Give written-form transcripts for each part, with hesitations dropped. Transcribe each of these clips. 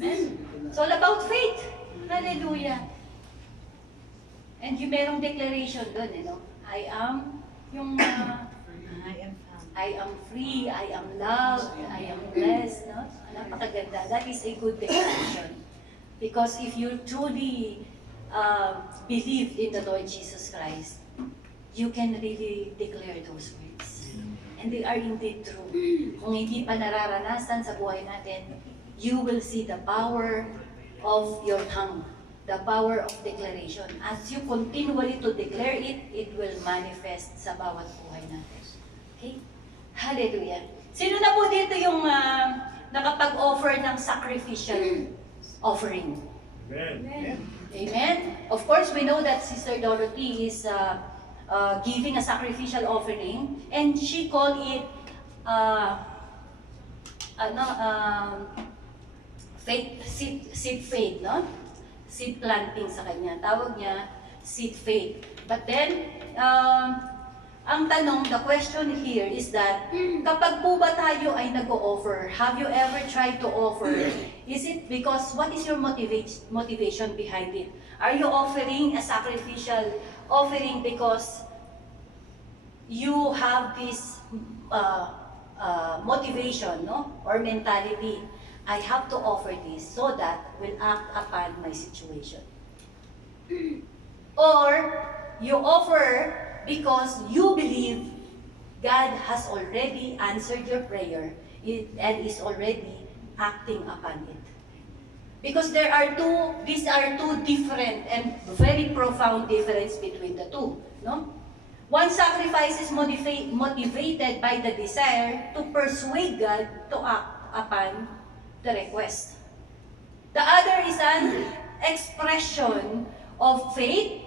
Amen. It's all about faith. Hallelujah. And yung merong declaration doon, I am, yung, I am free, I am loved, I am blessed, no? Napakaganda. That is a good declaration. Because if you truly believe in the Lord Jesus Christ, you can really declare those words. And they are indeed true. Kung hindi pa nararanasan sa buhay natin, you will see the power of your tongue, the power of declaration. As you continually to declare it, it will manifest sa bawat buhay natin. Okay? Hallelujah. Sino na po dito yung nakapag-offer ng sacrificial offering? Amen. Amen. Of course, we know that Sister Dorothy is giving a sacrificial offering, and she called it seed faith, no? Seed planting sa kanya. Tawag niya seed faith. But then, ang tanong, the question here is that, kapag po ba tayo ay nag-o-offer, have you ever tried to offer? Is it because, what is your motivation behind it? Are you offering a sacrificial offering because you have this motivation, no? Or mentality? I have to offer this so that will act upon my situation. Or you offer because you believe God has already answered your prayer and is already acting upon it. Because these are two different and very profound difference between the two, no? One sacrifice is motivated by the desire to persuade God to act upon the request. The other is an expression of faith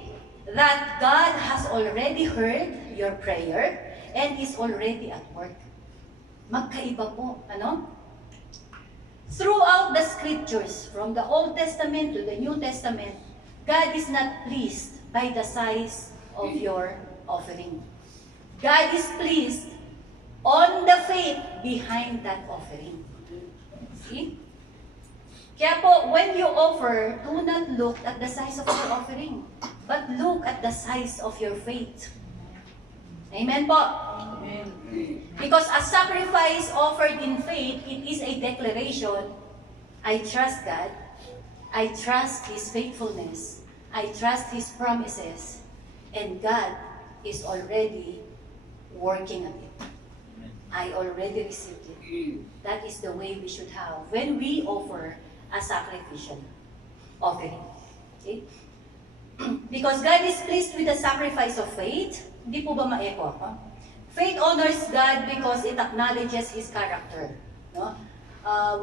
that God has already heard your prayer and is already at work. Magkaiba po, ano? Throughout the scriptures, from the Old Testament to the New Testament, God is not pleased by the size of your offering. God is pleased on the faith behind that offering. See? Kaya po, when you offer, do not look at the size of your offering, but look at the size of your faith. Amen po? Amen. Because a sacrifice offered in faith, it is a declaration, I trust God, I trust His faithfulness, I trust His promises, and God is already working on it. I already received it. That is the way we should have when we offer a sacrificial offering. Okay? Because God is pleased with the sacrifice of faith. Hindi po ba ma-echo ako? Faith honors God because it acknowledges His character. No?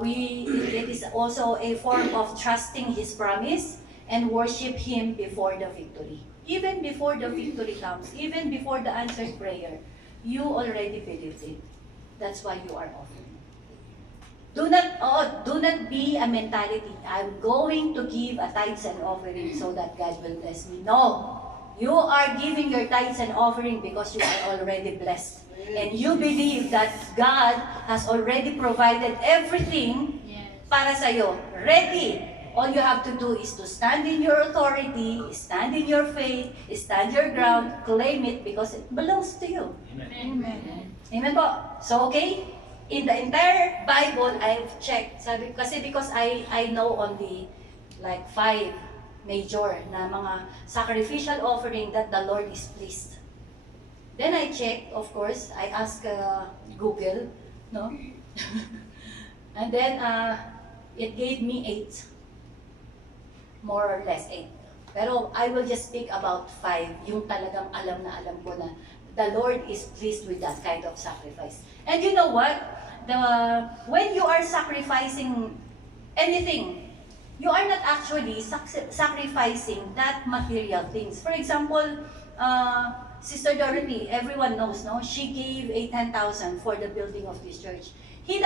It is also a form of trusting His promise and worship Him before the victory. Even before the victory comes, even before the answered prayer, you already believe it. That's why you are offering. Do not be a mentality, I'm going to give a tithes and offering so that God will bless me. No. You are giving your tithes and offering because you are already blessed. And you believe that God has already provided everything para sa'yo. Ready. All you have to do is to stand in your authority, stand in your faith, stand your ground, claim it because it belongs to you. Amen. Amen po. So, okay? In the entire Bible, I've checked. Because I know only like 5 major na mga sacrificial offering that the Lord is pleased. Then I checked, of course, I asked Google, no? And then it gave me 8. More or less 8. Pero I will just speak about 5, yung talagang alam ko na the Lord is pleased with that kind of sacrifice. And you know what? When you are sacrificing anything, you are not actually sacrificing that material things. For example, Sister Dorothy, everyone knows, no? She gave a 10,000 for the building of this church. She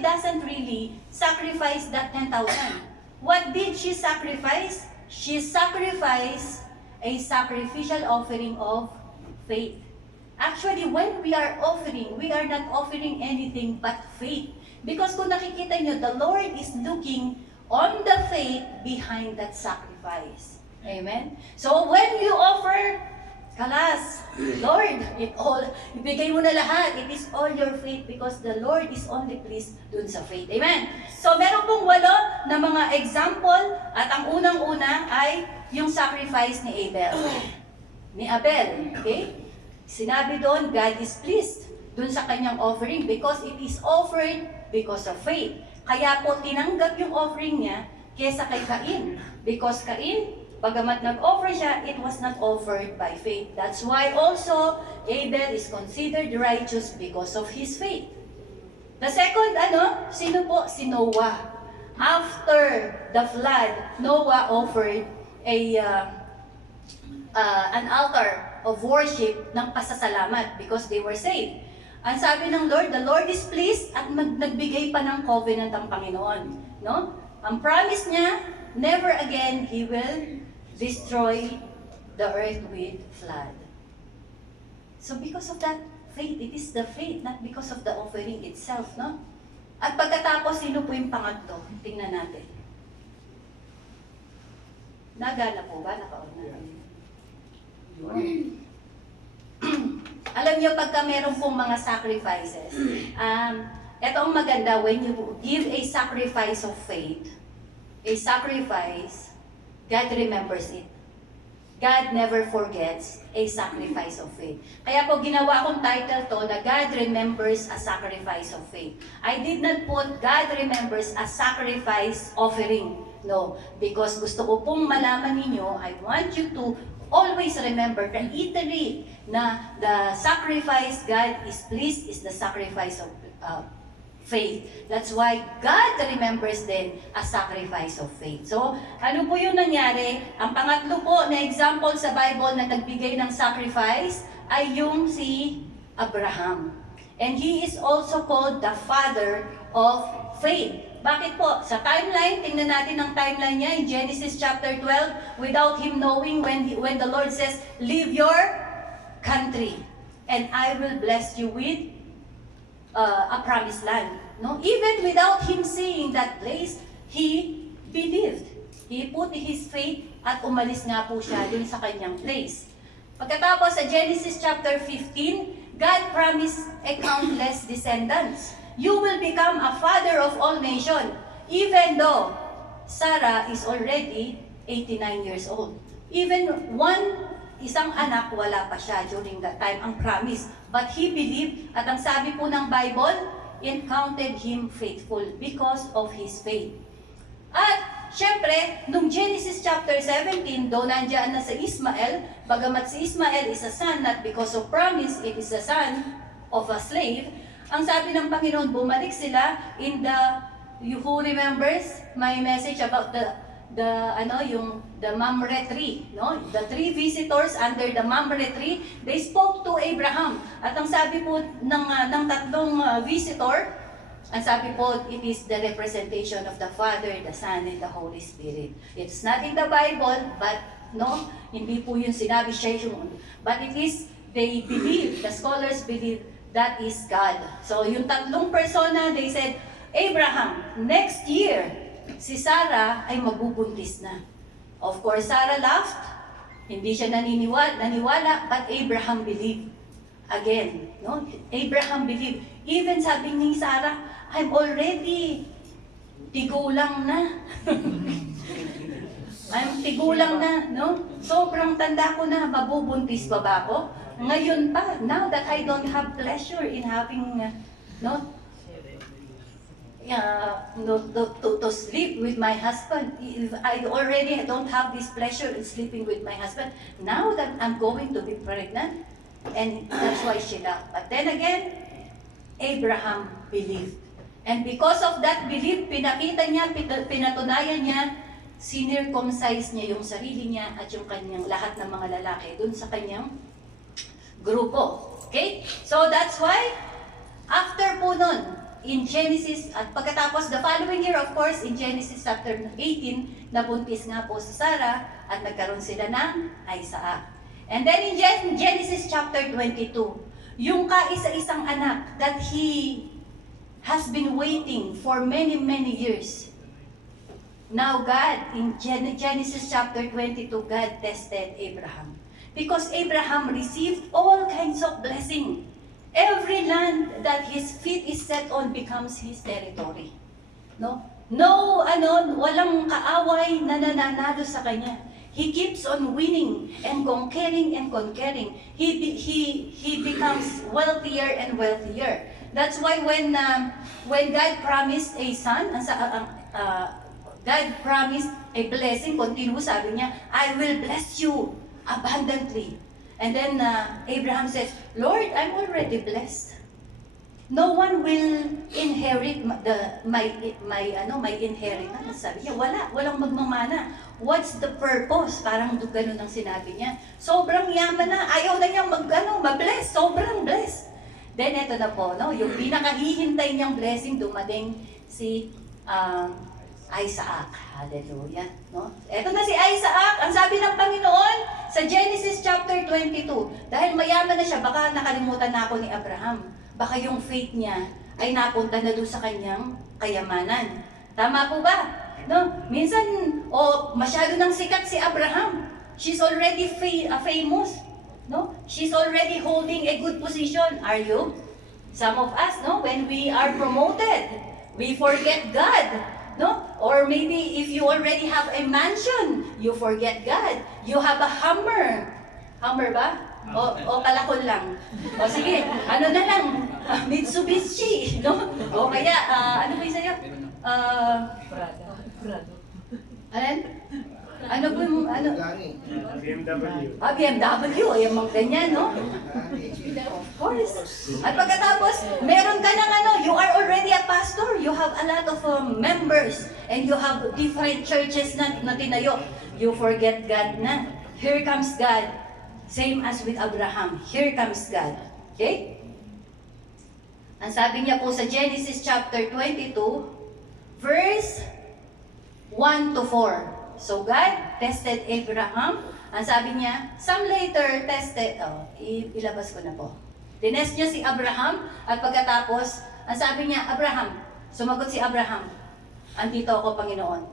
doesn't really sacrifice that 10,000. What did she sacrifice? She sacrificed a sacrificial offering of faith. Actually, when we are offering, we are not offering anything but faith. Because kung nakikita nyo, the Lord is looking on the faith behind that sacrifice. Amen? So when you offer, kalas, Lord, ibigay mo na lahat. It is all your faith because the Lord is only pleased dun sa faith. Amen? So meron pong 8 na mga example at ang unang-una ay yung sacrifice ni Abel. Ni Abel, okay? Sinabi doon, God is pleased dun sa kanyang offering because it is offered because of faith. Kaya po tinanggap yung offering niya kesa kay Cain. Because Cain, bagamat nag-offer siya, it was not offered by faith. That's why also Abel is considered righteous because of his faith. The second, sino po? Si Noah. After the flood, Noah offered an altar of worship ng pasasalamat because they were saved. Ang sabi ng Lord, the Lord is pleased at nagbigay pa ng covenant ang Panginoon. No? Ang promise niya, never again He will destroy the earth with flood. So because of that faith, it is the faith, not because of the offering itself, no? At pagkatapos, sino po yung pangatlo? Tingnan natin. Nagana po ba? Naka-on na. Alam niyo, pagka meron pong mga sacrifices, ito ang maganda, when you give a sacrifice of faith, a sacrifice, God remembers it. God never forgets a sacrifice of faith. Kaya po ginawa kong title to na God remembers a sacrifice of faith. I did not put God remembers a sacrifice offering. No, because gusto ko pong malaman ninyo, I want you to always remember, reiterate na the sacrifice God is pleased is the sacrifice of faith. That's why God remembers then a sacrifice of faith. So, ano po yung nangyari? Ang pangatlo po na example sa Bible na nagbigay ng sacrifice ay yung si Abraham. And he is also called the father of faith. Bakit po? Sa timeline, tingnan natin ang timeline niya in Genesis chapter 12, without him knowing when the Lord says, leave your country and I will bless you with a promised land. No? Even without him seeing that place, he believed. He put his faith at umalis nga po siya dun sa kanyang place. Pagkatapos sa Genesis chapter 15, God promised a countless descendants. You will become a father of all nations, even though Sarah is already 89 years old. Even isang anak, wala pa siya during that time, ang promise. But he believed, at ang sabi po ng Bible, it counted him faithful because of his faith. At syempre, nung Genesis chapter 17, though nandiyan na si Ismael, bagamat si Ismael is a son, not because of promise, it is a son of a slave, ang sabi ng Panginoon, bumalik sila in who remembers my message about the Mamre tree, no? The 3 visitors under the Mamre tree, they spoke to Abraham. At ang sabi po ng tatlong visitor, ang sabi po, it is the representation of the Father, the Son, and the Holy Spirit. It's not in the Bible, but no, hindi po yun sinabi siya yun. But it is, they believe, the scholars believe, that is God. So yung tatlong persona, they said, Abraham, next year, si Sarah ay magbubuntis na. Of course, Sarah laughed. Hindi siya naniwala, but Abraham believed. Again, no? Abraham believed. Even sabi ni Sarah, I'm already tigulang na. I'm tigulang na, no? Sobrang tanda ko na, mabubuntis pa ba ako? Ngayon pa, now that I don't have pleasure in having, to sleep with my husband, if I already don't have this pleasure in sleeping with my husband, now that I'm going to be pregnant, and that's why she laughed. But then again, Abraham believed. And because of that belief, pinatunayan niya, sinircumcise niya yung sarili niya at yung kanyang lahat ng mga lalaki dun sa kanyang grupo. Okay? So that's why, after po nun, in Genesis, at pagkatapos, the following year, of course, in Genesis chapter 18, nabuntis nga po si Sarah at nagkaroon sila ng Isaac. And then in Genesis chapter 22, yung kaisa-isang anak that he has been waiting for many, many years. Now God, in Genesis chapter 22, God tested Abraham. Because Abraham received all kinds of blessing. Every land that his feet is set on becomes his territory. No? No, walang kaaway na nananalo sa kanya. He keeps on winning and conquering and conquering. He becomes wealthier and wealthier. That's why when God promised a son, God promised a blessing, continuous, sabi niya, I will bless you abundantly. And then Abraham says, Lord, I'm already blessed. No one will inherit my inheritance. Sabi niya, walang magmamana. What's the purpose? Parang ganun ang sinabi niya. Sobrang yaman na, ayaw na niyang ma-bless, sobrang bless. Then eto na po, no, yung pinakahihintay niyang blessing, dumating si Isaac. Hallelujah. No? Eto na si Isaac. Ang sabi ng Panginoon sa Genesis chapter 22, dahil mayaman na siya, baka nakalimutan na ako ni Abraham. Baka yung faith niya ay napunta na doon sa kanyang kayamanan. Tama po ba? No? Minsan, masyado nang sikat si Abraham. She's already famous. No? She's already holding a good position. Are you? Some of us, no? When we are promoted, we forget God. No? Or maybe if you already have a mansion, you forget God. You have a Hummer. Hummer ba? O kalakol lang. O sige, ano na lang, Mitsubishi, no? O kaya, ano ba yung sa'yo? Alin? Ano po yung, BMW. BMW, yung mga ganyan, no? Of course. At pagkatapos, meron ka ng you are already a pastor. You have a lot of members. And you have different churches na tinayo. You forget God na. Here comes God. Same as with Abraham. Here comes God. Okay? Ang sabi niya po sa Genesis chapter 22, verse 1 to 4. So God tested Abraham. Ang sabi niya, some later tested, ilabas ko na po. Tinest niya si Abraham at pagkatapos, ang sabi niya, Abraham, sumagot si Abraham, andito ako, Panginoon.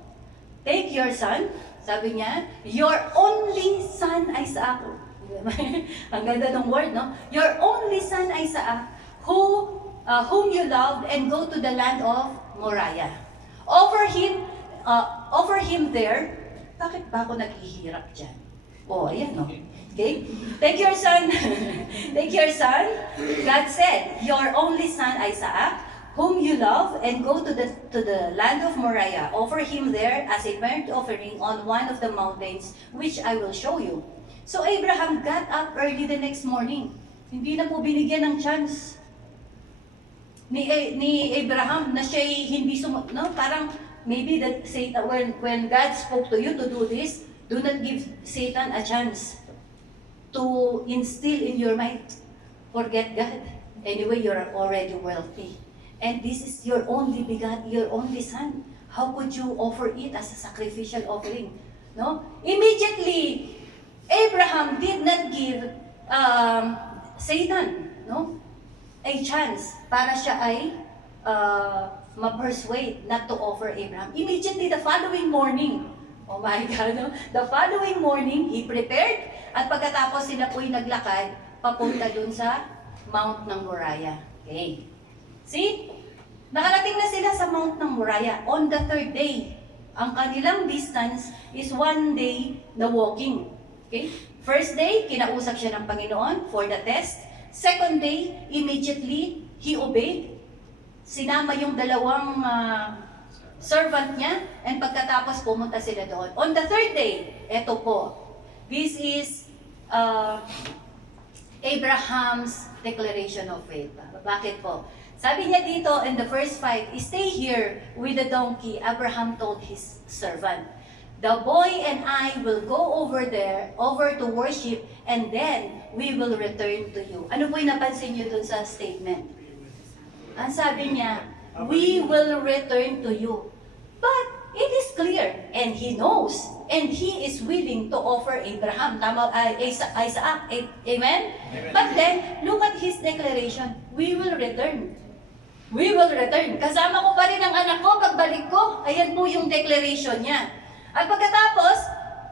Take your son, sabi niya, your only son Isaac. Ang ganda ng word, no? Your only son Isaac, whom you loved, and go to the land of Moriah. Offer him there. Bakit ba ako naghihirap dyan? Ayan, no? Okay? Take your son. Take your son. God said, your only son Isaac, whom you love, and go to the land of Moriah. Offer him there as a burnt offering on one of the mountains, which I will show you. So Abraham got up early the next morning. Hindi na po binigyan ng chance ni Abraham na siya'y hindi no? Parang maybe that Satan, when God spoke to you to do this, do not give Satan a chance to instill in your mind, forget God. Anyway, you're already wealthy. And this is your only son. How could you offer it as a sacrificial offering? No? Immediately, Abraham did not give Satan, no, a chance para siya ay ma-persuade not to offer Abraham. Immediately the following morning, oh my God, no? The following morning, he prepared, at pagkatapos sila po'y naglakad papunta dun sa Mount ng Moriah. Okay. See? Nakarating na sila sa Mount ng Moriah on the third day. Ang kanilang distance is 1 day na walking. Okay? First day, kinausap siya ng Panginoon for the test. Second day, immediately, he obeyed. Sinama yung dalawang servant niya, and pagkatapos pumunta sila doon. On the third day, eto po, this is Abraham's declaration of faith. Bakit po? Sabi niya dito in the verse 5, stay here with the donkey, Abraham told his servant. The boy and I will go over to worship, and then we will return to you. Ano po yung napansin niyo dun sa statement? Ang sabi niya, we will return to you. But it is clear, and he knows, and he is willing to offer Abraham, Isaac, amen? But then, look at his declaration, we will return. We will return. Kasama ko pa rin ang anak ko pagbalik ko. Ayan po yung declaration niya. At pagkatapos,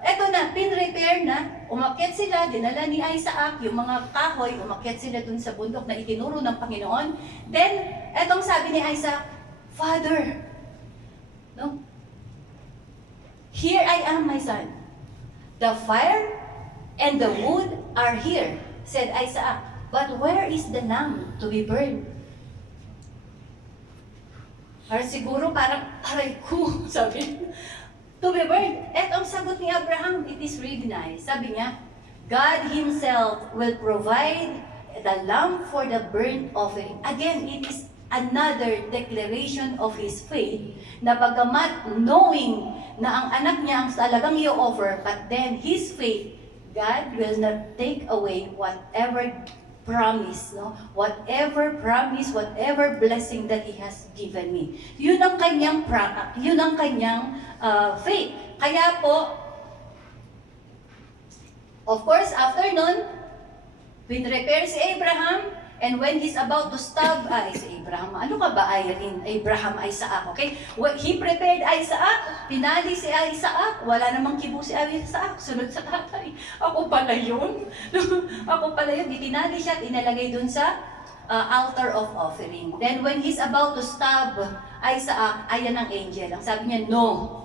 eto na, pin-repair na, umakyat sila, dinala ni Isaac, yung mga kahoy, umakyat sila dun sa bundok na itinuro ng Panginoon. Then, etong sabi ni Isaac, Father, no? Here I am, my son. The fire and the wood are here, said Isaac. But where is the lamb to be burned? Or siguro parang, aray ko, sabi, to be burned. At ang sagot ni Abraham, it is really nice. Sabi niya, God Himself will provide the lamb for the burnt offering. Again, it is another declaration of his faith na bagamat knowing na ang anak niya ang talagang i-offer, but then his faith, God will not take away whatever promise, no? Whatever promise, whatever blessing that He has given me. Yun ang kanyang faith. Kaya po, of course, after nun, pin-repair si Abraham, and when he's about to stab, si Abraham, ano ka ba, Irene? Abraham, Isaac, okay? He prepared Isaac, pinali si Isaac, wala namang kibo si Isaac, sunod sa tatay. Ako pala yun. Ako pala yun. Itinali siya at inalagay dun sa altar of offering. Then when he's about to stab Isaac, ayan ang angel. Ang sabi niya, no,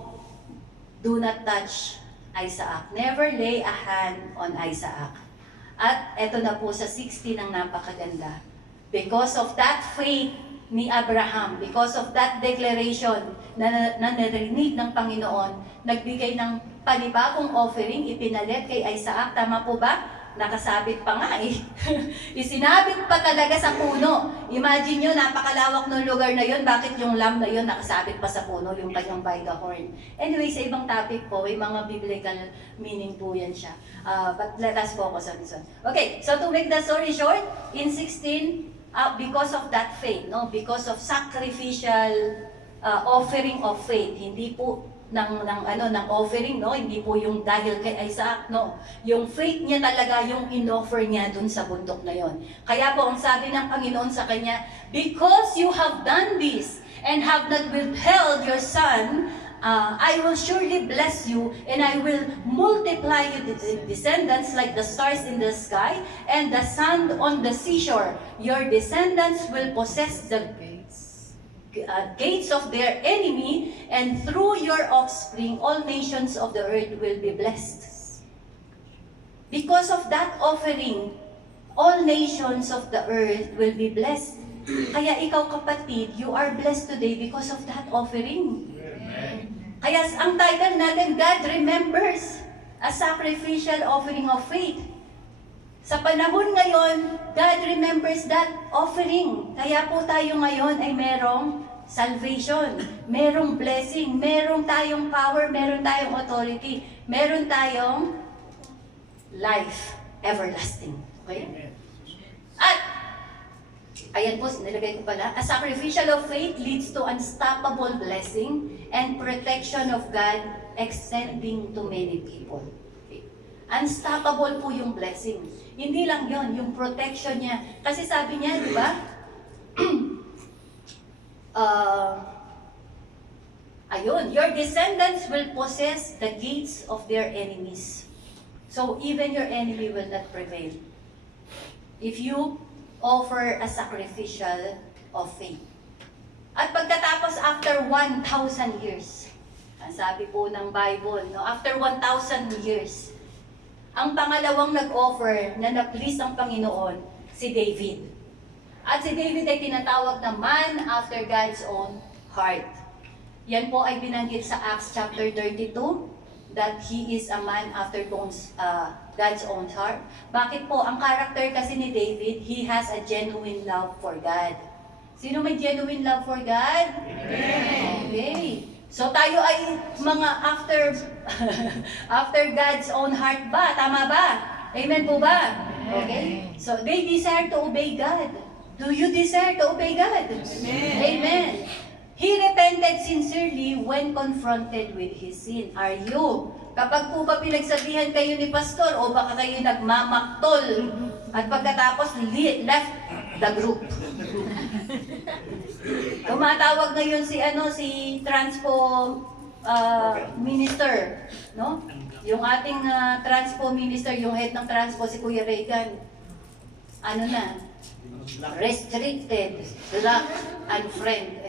do not touch Isaac. Never lay a hand on Isaac. At eto na po sa 60 ng napakaganda. Because of that faith ni Abraham, because of that declaration na narinig ng Panginoon, nagbigay ng panibagong offering, ipinalit kay Isaac. Tama po ba? Nakasabit pa nga eh. Isinabit pa talaga sa puno. Imagine nyo, napakalawak ng lugar na yun. Bakit yung lamb na yun nakasabit pa sa puno, yung kanyang by the horn? Anyway, sa ibang topic po, may mga biblical meaning po yan siya. But let us focus on this one. Okay, so to make the story short, in 16, because of that faith, no, because of sacrificial offering of faith, hindi po ng offering, no, hindi po yung dahil kay Isaac, no, yung faith niya talaga yung in-offer niya dun sa bundok na yon. Kaya po ang sabi ng Panginoon sa kanya, because you have done this and have not withheld your son, I will surely bless you, and I will multiply your descendants like the stars in the sky and the sand on the seashore. Your descendants will possess the gates of their enemy, and through your offspring, all nations of the earth will be blessed. Because of that offering, all nations of the earth will be blessed. Kaya ikaw, kapatid, you are blessed today because of that offering. Kaya ang title natin, God remembers a sacrificial offering of faith. Sa panahon ngayon, God remembers that offering. Kaya po tayo ngayon ay merong salvation, merong blessing, merong tayong power, meron tayong authority, meron tayong life everlasting. Okay? At ayan po, nilagay ko pala, a sacrificial of faith leads to unstoppable blessing and protection of God extending to many people. Okay. Unstoppable po yung blessing. Hindi lang yon, yung protection niya. Kasi sabi niya, di ba? Ayun, your descendants will possess the gates of their enemies. So even your enemy will not prevail. If you offer a sacrificial of faith. At pagkatapos after 1,000 years, ang sabi po ng Bible, no, after 1,000 years, ang pangalawang nag-offer na na-please ang Panginoon, si David. At si David ay tinatawag na man after God's own heart. Yan po ay binanggit sa Acts chapter 32, that he is a man after God's own heart. Bakit po? Ang character kasi ni David, he has a genuine love for God. Sino may genuine love for God? Amen. Okay. So tayo ay mga after God's own heart ba? Tama ba? Amen po ba? Okay. So they desire to obey God. Do you desire to obey God? Amen. Amen. He repented sincerely when confronted with his sin. Are you? Kapag po ba pinagsabihan kayo ni pastor o baka kayo nagmamaktol at pagkatapos left the group. Tumatawag ngayon si Transpo Minister, no? Yung ating Transpo Minister, yung head ng Transpo, si Kuya Reagan. Ano na? Restricted, lock, unfriend.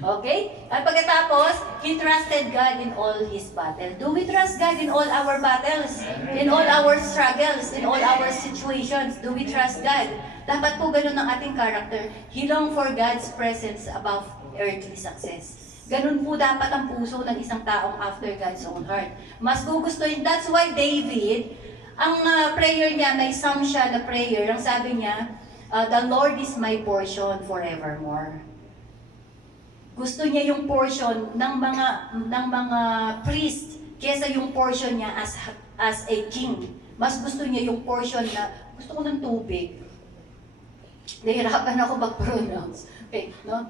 Okay? At pagkatapos, he trusted God in all his battle. Do we trust God in all our battles? In all our struggles? In all our situations? Do we trust God? Dapat po ganun ang ating character. He long for God's presence above earthly success. Ganun po dapat ang puso ng isang taong after God's own heart. Mas gugustuhin. That's why David, ang prayer niya, may psalm siya na prayer. Ang sabi niya, the Lord is my portion forevermore. Gusto niya yung portion ng mga priest kesa yung portion niya as a king. Mas gusto niya yung portion na gusto ko ng tubig. Nahirapan ako mag-pronounce. Okay, no?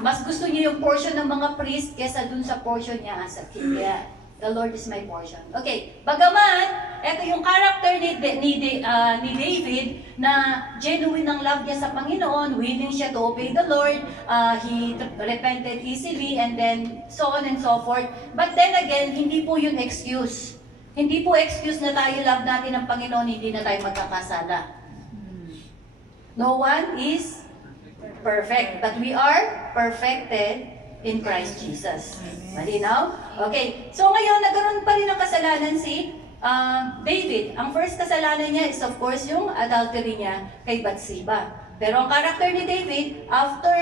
Mas gusto niya yung portion ng mga priest kesa dun sa portion niya as a king. Yeah. The Lord is my portion. Okay, bagaman, ito yung character ni David na genuine ang love niya sa Panginoon, willing siya to obey the Lord, he repented easily, and then so on and so forth. But then again, hindi po yun excuse. Hindi po excuse na tayo love natin ang Panginoon, hindi na tayo magkakasala. No one is perfect, but we are perfected in Christ Jesus. Malinaw? Okay. So ngayon, nagkaroon pa rin ng kasalanan si David. Ang first kasalanan niya is of course yung adultery niya kay Bathsheba. Pero ang character ni David, after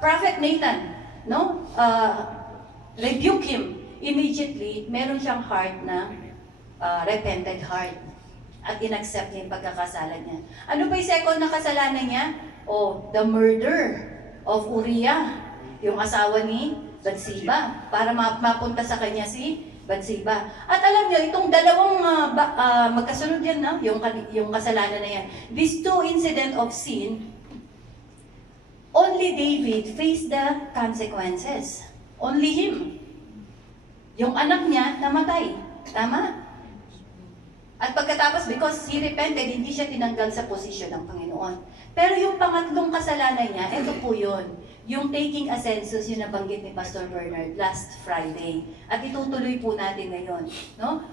Prophet Nathan, no, rebuke him, immediately, meron siyang heart na repented heart. At inaccept niya yung pagkakasala niya. Ano pa yung second na kasalanan niya? The murder of Uriah, yung asawa ni Bathsheba, para mapunta sa kanya si Bathsheba. At alam niyo, itong dalawang magkasunod yan, no? yung kasalanan na yan. These two incidents of sin, only David faced the consequences. Only him. Yung anak niya namatay. Tama? At pagkatapos, because he repented, hindi siya tinanggal sa posisyon ng Panginoon. Pero yung pangatlong kasalanan niya, ito po yun. Yung taking a census, yung nabanggit ni Pastor Bernard last Friday. At itutuloy po natin ngayon. No?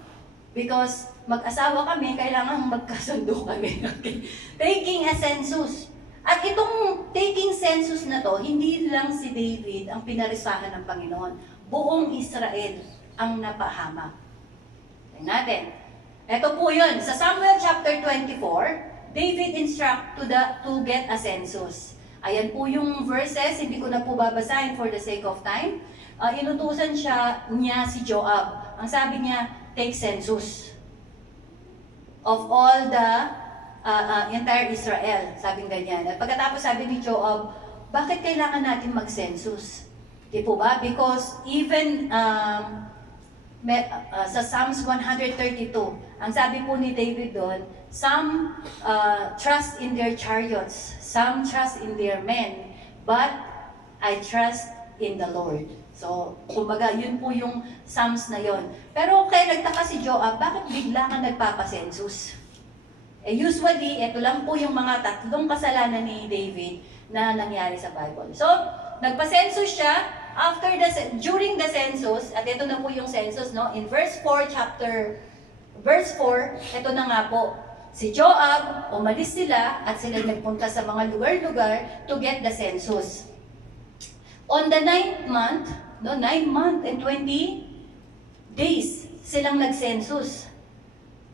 Because mag-asawa kami, kailangan magkasundo kami. Okay? Taking a census. At itong taking census na to, hindi lang si David ang pinarisahan ng Panginoon. Buong Israel ang napahamak. Tingnan natin. Ito po yun. Sa Samuel chapter 24, David instruct to get a census. Ayan po yung verses, hindi ko na po babasahin for the sake of time. Inutusan niya si Joab. Ang sabi niya, take census of all the entire Israel. Sabing ganyan. At pagkatapos sabi ni Joab, bakit kailangan natin mag-census? Di po ba? Because even sa Psalms 132, ang sabi po ni David doon, some trust in their chariots, some trust in their men, but I trust in the Lord. So, kumbaga, yun po yung Psalms na yon. Pero kaya nagtaka si Joab, bakit bigla ka nagpapasensus? Usually, ito lang po yung mga tatlong kasalanan ni David na nangyari sa Bible. So, nagpasensus siya, during the census, at ito na po yung census, no? In verse 4, verse 4, ito na nga po, si Joab, umalis sila at sila nagpunta sa mga lugar-lugar to get the census. On the 9th month, 9 month and 20 days, silang nag-census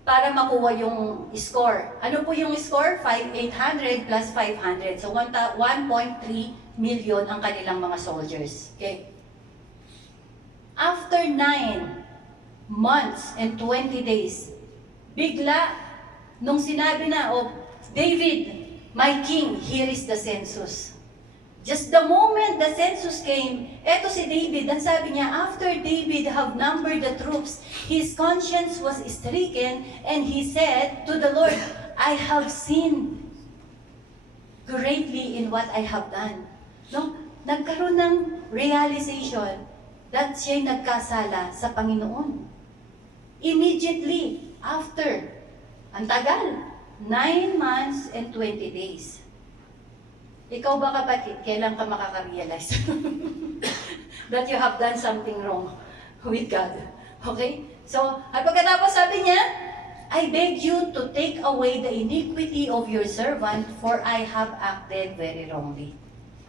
para makuha yung score. Ano po yung score? 800 plus 500. So 1.3 million ang kanilang mga soldiers. Okay? After 9 months and 20 days, bigla, nung sinabi na, David, my king, here is the census. Just the moment the census came, eto si David, ang sabi niya, after David have numbered the troops, his conscience was stricken, and he said to the Lord, I have sinned greatly in what I have done. No? Nagkaroon ng realization that siya'y nagkasala sa Panginoon. Immediately after, ang tagal, 9 months and 20 days. Ikaw ba kapatid, kailan ka makaka-realize that you have done something wrong with God? Okay? So, at pagkatapos sabi niya, I beg you to take away the iniquity of your servant, for I have acted very wrongly.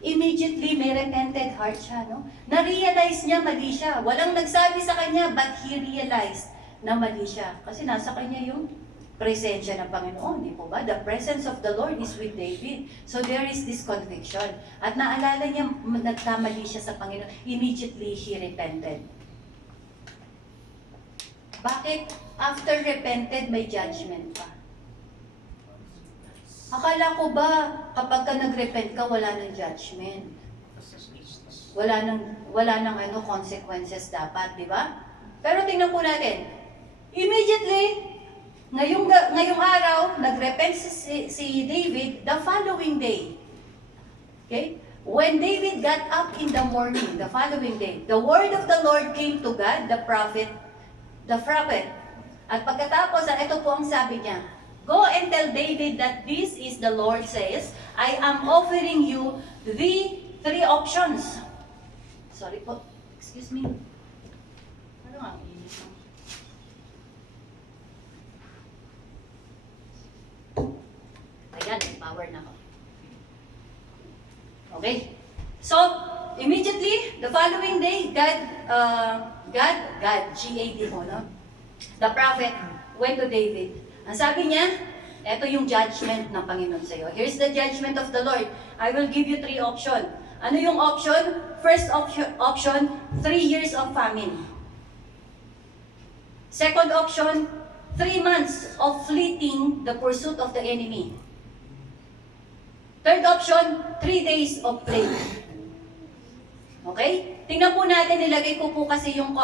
Immediately, may repented heart siya, no? Na-realize niya mali siya. Walang nagsabi sa kanya, but he realized na mali siya. Kasi nasa kanya yung presensya ng Panginoon, di po ba? The presence of the Lord is with David. So there is this conviction. At naalala niya, nagkamali siya sa Panginoon. Immediately, he repented. Bakit after repented, may judgment pa? Akala ko ba, kapag ka nag-repent ka, wala nang judgment? Wala nang consequences dapat, di ba? Pero tingnan po natin. Immediately, ngayong araw, nag-repent si David the following day. Okay? When David got up in the morning, the following day, the word of the Lord came to God, the prophet. At pagkatapos, ito po ang sabi niya, go and tell David that this is the Lord says, I am offering you the 3 options. Sorry po, excuse me. Ano nga ang inis mo? Ayan, power na ako. Okay. So, immediately, the following day, G-A-D mo, no? The prophet went to David. Ang sabi niya, ito yung judgment ng Panginoon sa iyo. Here's the judgment of the Lord. I will give you 3 options. Ano yung option? First option, 3 years of famine. Second option, 3 months of fleeting the pursuit of the enemy. Third option, 3 days of plague. Okay? Tingnan po natin, nilagay ko po kasi yung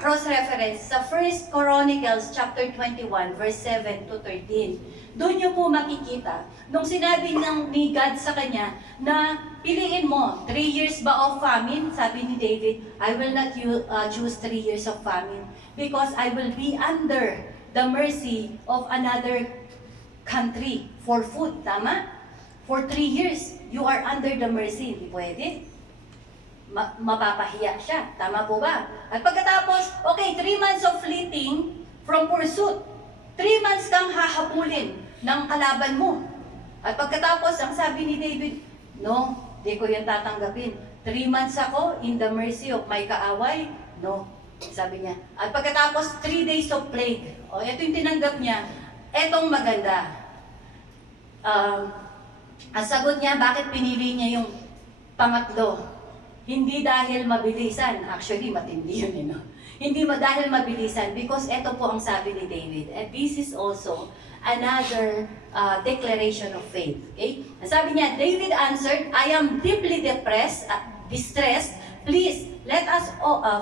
cross-reference sa 1 Chronicles chapter 21, verse 7 to 13. Doon nyo po makikita, nung sinabi ni God sa kanya na piliin mo, 3 years ba of famine? Sabi ni David, I will not choose 3 years of famine because I will be under the mercy of another country for food. Tama? For 3 years, you are under the mercy. Hindi pwede. Mapapahiya siya. Tama po ba? At pagkatapos, okay, 3 months of fleeting from pursuit. 3 months kang hahabulin ng kalaban mo. At pagkatapos, ang sabi ni David, no, di ko yan tatanggapin. 3 months ako in the mercy of my kaaway. No, sabi niya. At pagkatapos, 3 days of plague. O, ito yung tinanggap niya. Etong maganda. Ang sagot niya, bakit pinili niya yung pangatlo? Hindi dahil mabilisan. Actually, matindi yun, no? Hindi dahil mabilisan because ito po ang sabi ni David. And this is also another declaration of faith. Okay? Ang sabi niya, David answered, I am deeply distressed. Please, let us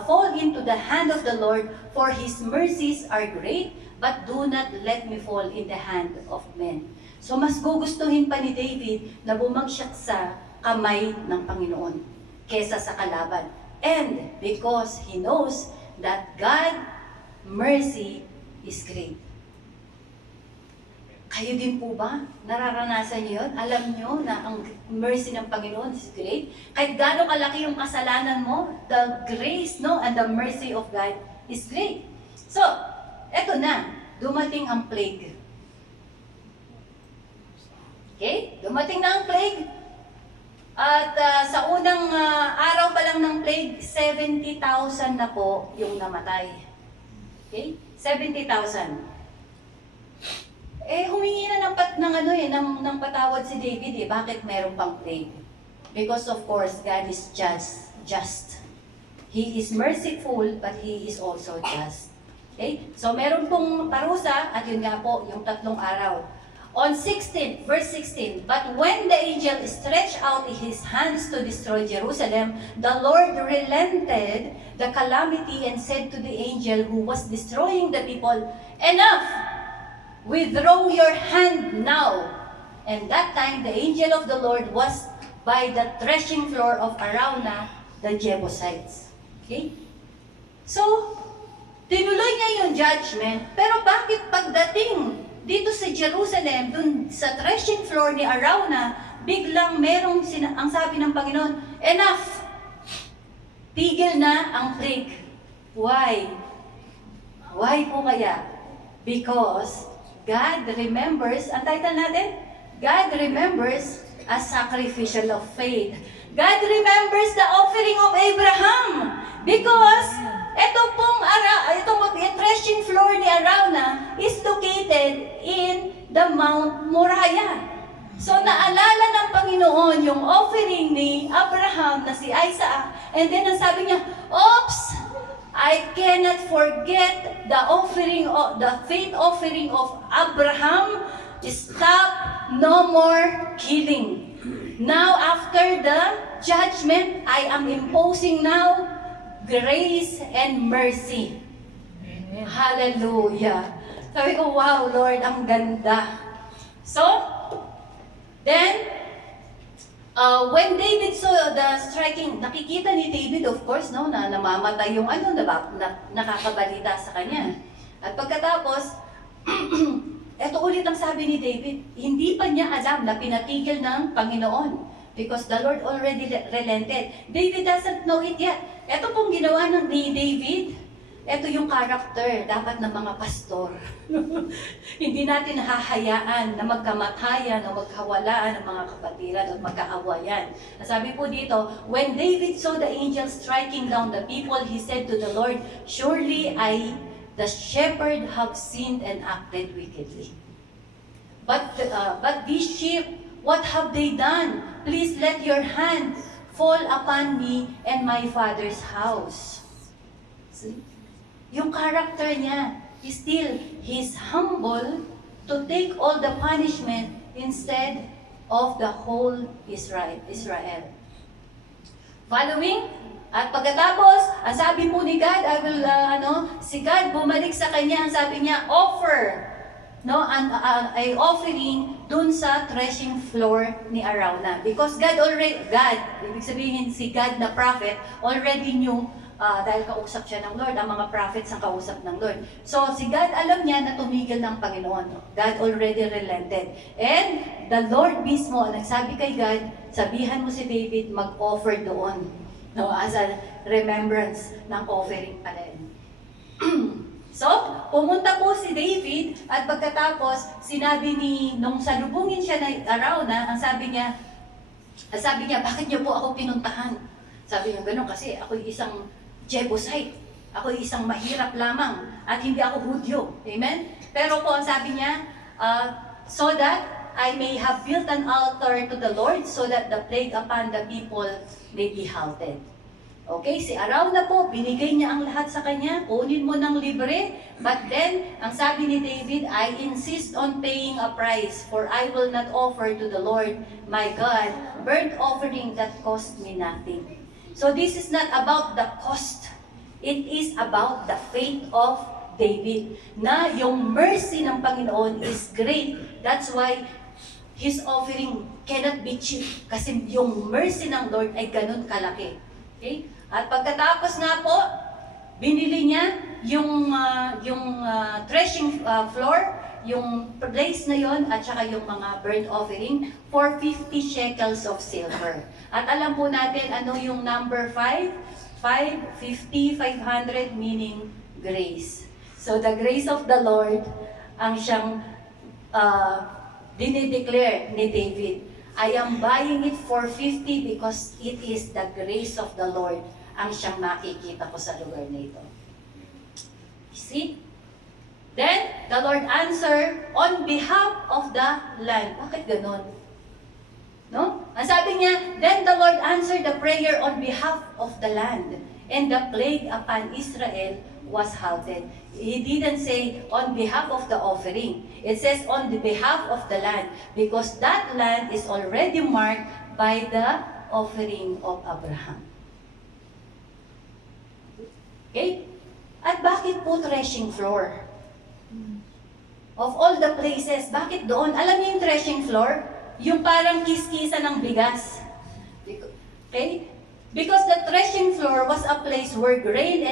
fall into the hand of the Lord, for His mercies are great, but do not let me fall in the hand of men. So, mas gugustuhin pa ni David na bumagsak sa kamay ng Panginoon kesa sa kalaban. And because he knows that God's mercy is great. Kayo din po ba? Nararanasan niyo yun? Alam niyo na ang mercy ng Panginoon is great? Kahit gaano kalaki yung kasalanan mo, the grace, no, and the mercy of God is great. So, eto na, dumating ang plague. Okay? Dumating na ang plague. At sa unang araw pa lang ng plague, 70,000 na po yung namatay. Okay? 70,000. Humingi na ng patawad si David. Bakit meron pang plague? Because of course, God is just. He is merciful, but He is also just. Okay? So meron pong parusa, at yun nga po, yung 3 araw. On verse 16, but when the angel stretched out his hands to destroy Jerusalem, the Lord relented the calamity and said to the angel who was destroying the people, enough! Withdraw your hand now. And that time the angel of the Lord was by the threshing floor of Araunah, the Jebusites. Okay? So, tinuloy niya yung judgment, pero bakit pagdating dito sa Jerusalem, dun sa threshing floor ni Araunah, biglang ang sabi ng Panginoon, enough! Tigil na ang plague. Why? Why po kaya? Because God remembers, ang title natin, God remembers a sacrificial of faith. God remembers the offering of Abraham. Because itong threshing floor ni Arauna is located in the Mount Moriah. So naalala ng Panginoon yung offering ni Abraham na si Isaac. And then ang sabi niya, oops! I cannot forget the faith offering of Abraham. Stop, no more killing. Now, after the judgment, I am imposing now grace and mercy. Amen. Hallelujah. Sabi ko, wow, Lord, ang ganda. So, then, when David saw the striking, nakikita ni David, of course, no, na namamatay yung nakakabalita sa kanya. At pagkatapos, eto ulit ang sabi ni David, hindi pa niya alam na pinatigil ng Panginoon because the Lord already relented. David doesn't know it yet. Eto pong ginawa ni David, eto yung character dapat ng mga pastor. Hindi natin hahayaan na magkamatayan o magkawalaan ng mga kapatiran o magkaawayan. Sabi po dito, when David saw the angels striking down the people, he said to the Lord, surely the shepherd have sinned and acted wickedly. But these sheep, what have they done? Please let your hand fall upon me and my father's house. See? Yung character niya, he's humble to take all the punishment instead of the whole Israel. Following, at pagkatapos, ang sabi po ni God, si God bumalik sa kanya, ang sabi niya, offer, ay offering dun sa threshing floor ni Arauna. Because God, ibig sabihin si God na prophet, already knew, dahil kausap siya ng Lord, ang mga prophets ang kausap ng Lord. So, si God alam niya na tumigil ng Panginoon. God already relented. And the Lord mismo, nagsabi kay God, sabihan mo si David mag-offer doon. As a remembrance ng offering pa rin. So, pumunta po si David at pagkatapos, sinabi nung salubungin siya na Arauna, ang sabi niya, bakit niyo po ako pinuntahan? Sabi niya, gano'n kasi ako isang Jebusite. Ako isang mahirap lamang at hindi ako Hudyo. Amen? Pero po, ang sabi niya, so that I may have built an altar to the Lord so that the plague upon the people may be halted. Okay, si Arauna po, binigay niya ang lahat sa kanya, kunin mo ng libre, but then, ang sabi ni David, I insist on paying a price, for I will not offer to the Lord, my God, burnt offering that cost me nothing. So this is not about the cost, it is about the faith of David, na yung mercy ng Panginoon is great. That's why his offering cannot be cheap, kasi yung mercy ng Lord ay ganun kalaki. Okay? At pagkatapos na po, binili niya yung threshing floor, yung place na yon at saka yung mga burnt offering for 50 shekels of silver. At alam po natin ano yung number 5? 50, 500 meaning grace. So the grace of the Lord ang siyang dinideclare ni David. I am buying it for 50 because it is the grace of the Lord ang siyang makikita ko sa lugar na ito. See? Then, the Lord answered on behalf of the land. Bakit ganon? No? Ang sabi niya, then the Lord answered the prayer on behalf of the land, and the plague upon Israel was halted. He didn't say on behalf of the offering. It says on the behalf of the land, because that land is already marked by the offering of Abraham. Okay? At bakit po threshing floor? Of all the places, bakit doon? Alam niyo yung threshing floor? Yung parang kiskisa ng bigas. Okay? Because the threshing floor was a place where grain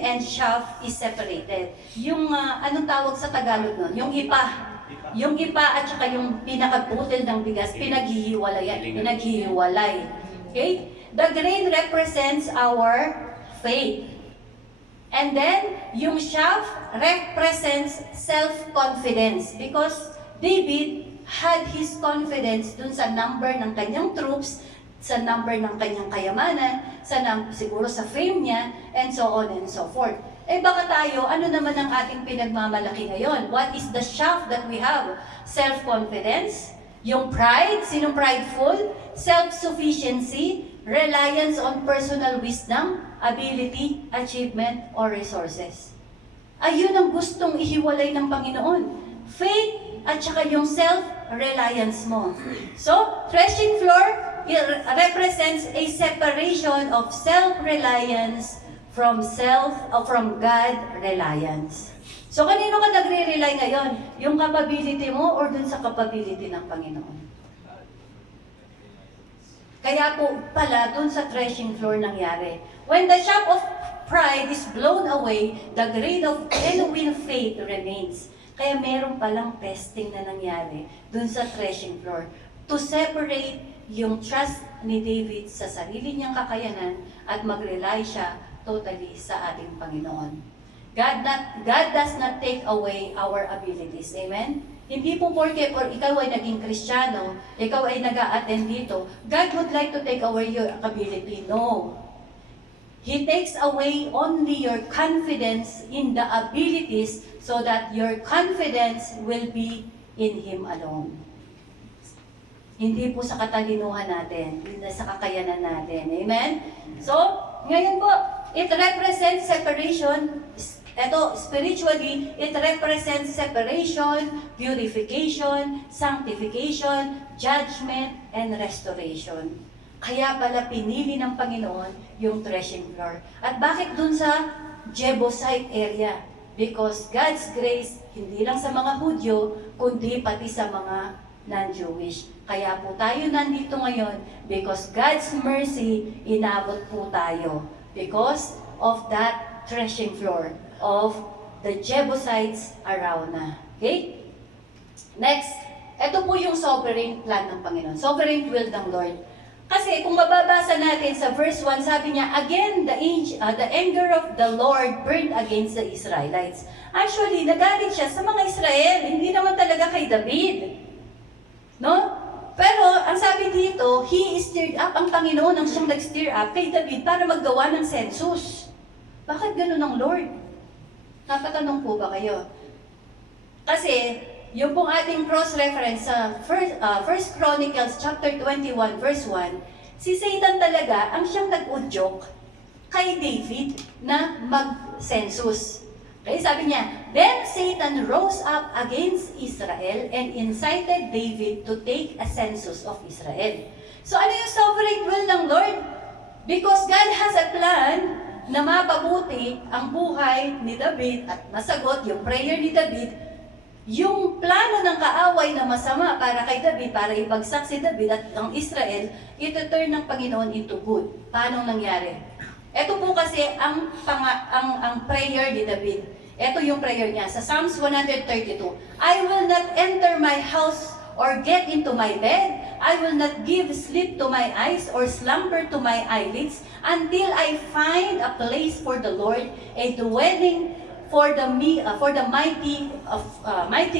and chaff is separated. Yung, anong tawag sa Tagalog nun? Yung ipa. yung ipa at saka yung pinakabutil ng bigas, pinaghihiwalay. Okay? The grain represents our faith. And then, yung shaft represents self-confidence because David had his confidence dun sa number ng kanyang troops, sa number ng kanyang kayamanan, siguro sa fame niya, and so on and so forth. Eh baka tayo, ano naman ang ating pinagmamalaki ngayon? What is the shaft that we have? Self-confidence, yung pride, sinong prideful? Self-sufficiency, reliance on personal wisdom, ability, achievement, or resources. Ayun ang gustong ihiwalay ng Panginoon. Faith at saka yung self-reliance mo. So, threshing floor represents a separation of self-reliance from God reliance. So, kanino ka nagre-rely ngayon? Yung capability mo or dun sa capability ng Panginoon? Kaya po pala dun sa threshing floor nangyari. When the shaft of pride is blown away, the grain of genuine faith remains. Kaya meron palang testing na nangyari dun sa threshing floor to separate yung trust ni David sa sarili niyang kakayanan at mag-rely siya totally sa ating Panginoon. God does not take away our abilities. Amen? Hindi po porke ikaw ay naging Kristiyano, ikaw ay nag-a-attend dito, God would like to take away your ability. No. He takes away only your confidence in the abilities so that your confidence will be in Him alone. Hindi po sa katalinuhan natin, hindi sa kakayanan natin. Amen? So, ngayon po, it represents separation. Ito, spiritually, it represents separation, purification, sanctification, judgment, and restoration. Kaya pala pinili ng Panginoon yung threshing floor. At bakit dun sa Jebusite area? Because God's grace, hindi lang sa mga Hudyo, kundi pati sa mga non-Jewish. Kaya po tayo nandito ngayon because God's mercy, inabot po tayo. Because of that threshing floor of the Jebusites around na. Okay? Next, ito po yung sovereign plan ng Panginoon. Sovereign will ng Lord. Kasi kung mababasa natin sa verse 1, sabi niya, again, the anger of the Lord burned against the Israelites. Actually, nagalit siya sa mga Israel, hindi naman talaga kay David. No? Pero, ang sabi dito, he stirred up, ang Panginoon ang siyang nag-stir up kay David para maggawa ng census. Bakit ganun ang Lord? Napatanong po ba kayo? Kasi, yung pong ating cross-reference sa 1 Chronicles chapter 21 verse 1, si Satan talaga ang siyang nag-udyok kay David na mag-census. Okay, sabi niya, then Satan rose up against Israel and incited David to take a census of Israel. So ano yung sovereign will ng Lord? Because God has a plan na mapabuti ang buhay ni David at masagot yung prayer ni David, yung plano ng kaaway na masama para kay David, para ibagsak si David at ang Israel, ito-turn ng Panginoon into good. Paano nangyari? Ito po kasi ang prayer ni David. Ito yung prayer niya sa Psalms 132. I will not enter my house or get into my bed. I will not give sleep to my eyes or slumber to my eyelids until I find a place for the Lord, a dwelling for the mighty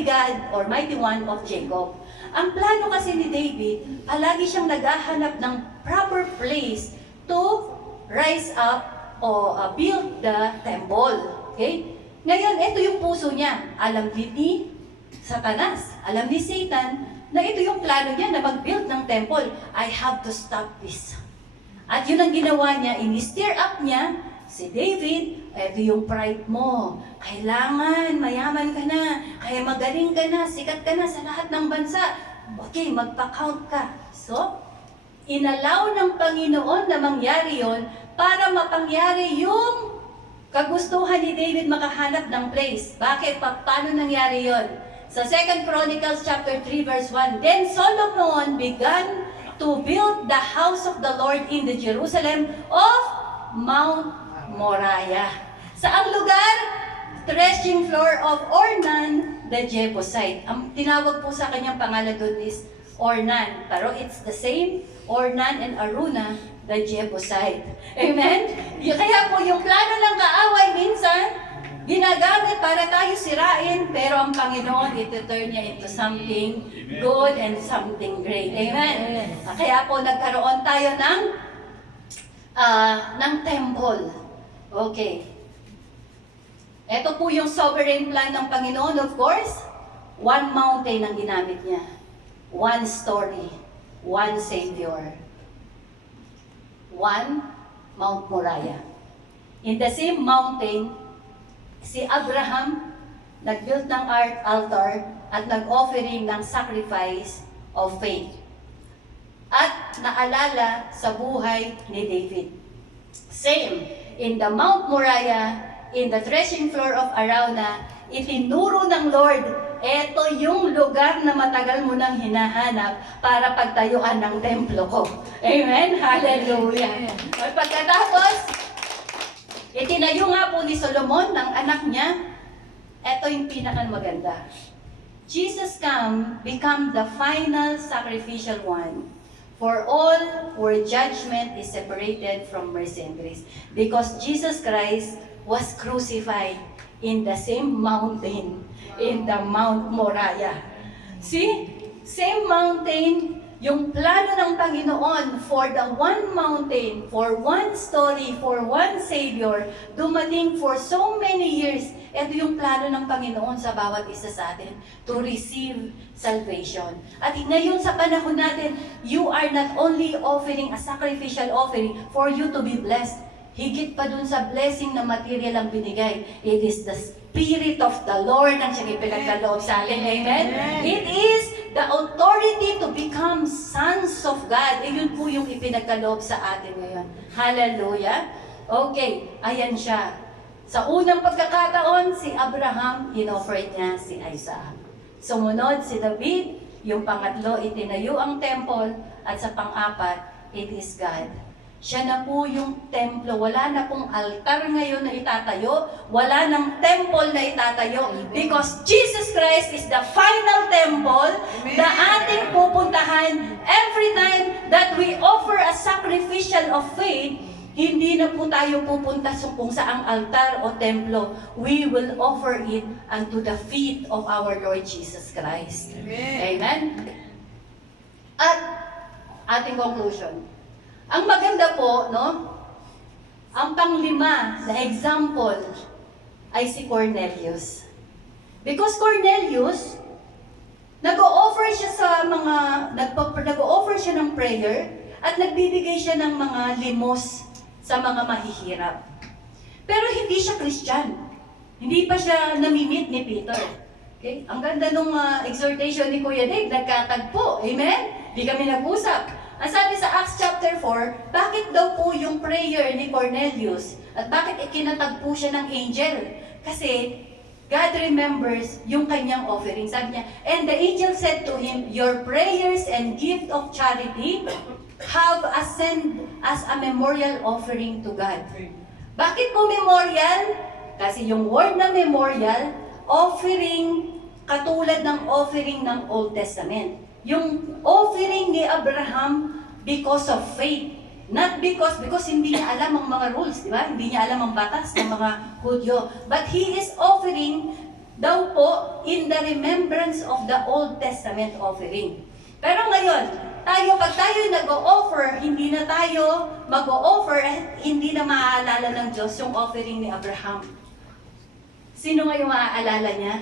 God or mighty one of Jacob. Ang plano kasi ni David, palagi siyang naghahanap ng proper place to rise up o build the temple. Okay? Ngayon, ito yung puso niya. Alam ni Satanas, alam ni Satan, na ito yung plano niya na mag-build ng temple. I have to stop this. At yun ang ginawa niya, in-stir up niya si David. Ito yung pride mo. Kailangan, mayaman ka na, kaya magaling ka na, sikat ka na sa lahat ng bansa. Okay, magpa-count ka. So, inalaw ng Panginoon na mangyari yon para mapangyari yung kagustuhan ni David makahanap ng place. Bakit? Paano nangyari yon? Sa 2 Chronicles chapter 3 verse 1, then Solomon began to build the house of the Lord in the Jerusalem of Mount Moriah. Saang lugar? threshing floor of Ornan the Jebusite. Ang tinawag po sa kanyang pangalan doon is Ornan. Pero it's the same, Ornan and Aruna the Jebusite. Amen? Kaya po yung plano ng kaaway minsan, ginagamit para tayo sirain, pero ang Panginoon, ito-turn niya into something good and something great. Amen? Kaya po nagkaroon tayo ng temple. Okay. Ito po yung sovereign plan ng Panginoon, of course. One mountain ang ginamit niya. One story. One Savior. One, Mount Moriah. In the same mountain, si Abraham nag-build ng altar at nag-offering ng sacrifice of faith. At naalala sa buhay ni David. Same, in the Mount Moriah, in the threshing floor of Arauna, itinuro ng Lord, eto yung lugar na matagal mo nang hinahanap para pagtayuan ng templo ko. Amen? Hallelujah! At pagkatapos, itinayo nga po ni Solomon, ng anak niya, eto yung pinakamaganda. Jesus become the final sacrificial one for all where judgment is separated from mercy and grace. Because Jesus Christ was crucified in the same mountain, in the Mount Moriah. See? Same mountain, yung plano ng Panginoon for the one mountain, for one story, for one Savior, dumating for so many years. Ito yung plano ng Panginoon sa bawat isa sa atin, to receive salvation. At ngayon sa panahon natin, you are not only offering a sacrificial offering for you to be blessed. Higit pa dun sa blessing na material ang binigay. It is the Spirit of the Lord ang siyang ipinagkaloob sa atin. Amen? It is the authority to become sons of God. E yun po yung ipinagkaloob sa atin ngayon. Hallelujah. Okay, ayan siya. Sa unang pagkakataon, si Abraham, in-offer niya si Isaac. Sumunod si David, yung pangatlo, itinayo ang temple, at sa pang-apat, it is God. Siya na po yung templo. Wala na pong altar ngayon na itatayo. Wala nang temple na itatayo. Because Jesus Christ is the final temple na ating pupuntahan every time that we offer a sacrificial of faith. Hindi na po tayo pupunta sa kung saang altar o templo. We will offer it unto the feet of our Lord Jesus Christ. Amen? At ating conclusion. Ang maganda po, no? Ang panglima na example ay si Cornelius. Because Cornelius, nag-o-offer siya sa mga, nag-o-offer siya ng prayer at nagbibigay siya ng mga limos sa mga mahihirap. Pero hindi siya Christian. Hindi pa siya namimit ni Peter. Okay? Ang ganda nung exhortation ni Kuya Dave, nagkatagpo. Amen? Hindi kami nag-usap. Ang sabi sa Acts chapter 4, bakit daw po yung prayer ni Cornelius at bakit ikinatagpo siya ng angel? Kasi God remembers yung kanyang offering. Sabi niya, and the angel said to him, your prayers and gift of charity have ascended as a memorial offering to God. Bakit po memorial? Kasi yung word na memorial, offering, katulad ng offering ng Old Testament. Yung offering ni Abraham because of faith. Not because hindi niya alam ang mga rules, di ba? Hindi niya alam ang batas ng mga Hudyo. But he is offering daw po in the remembrance of the Old Testament offering. Pero ngayon, pag tayo nag-o-offer, hindi na tayo mag-o-offer at hindi na maaalala ng Diyos yung offering ni Abraham. Sino nga yung maaalala niya?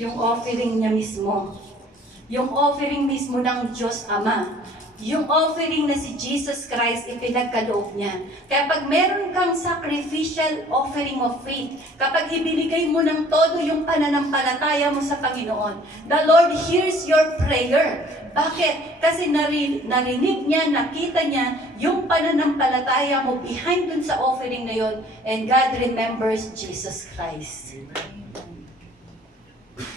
Yung offering niya mismo. Yung offering mismo ng Diyos Ama. Yung offering na si Jesus Christ, ipinagkaloob niya. Kaya pag meron kang sacrificial offering of faith, kapag ibinigay mo ng todo yung pananampalataya mo sa Panginoon, the Lord hears your prayer. Bakit? Kasi narinig niya, nakita niya yung pananampalataya mo behind dun sa offering na yon, and God remembers Jesus Christ.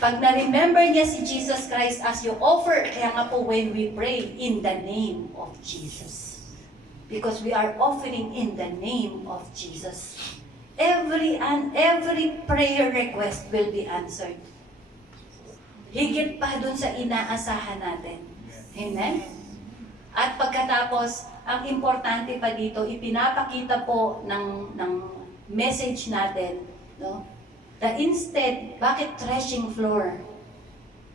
Pag na-remember niya si Jesus Christ as you offer, kaya nga po when we pray in the name of Jesus. Because we are offering in the name of Jesus. every prayer request will be answered. Higit pa dun sa inaasahan natin. Amen? At pagkatapos, ang importante pa dito, ipinapakita po ng message natin, no? Bakit threshing floor?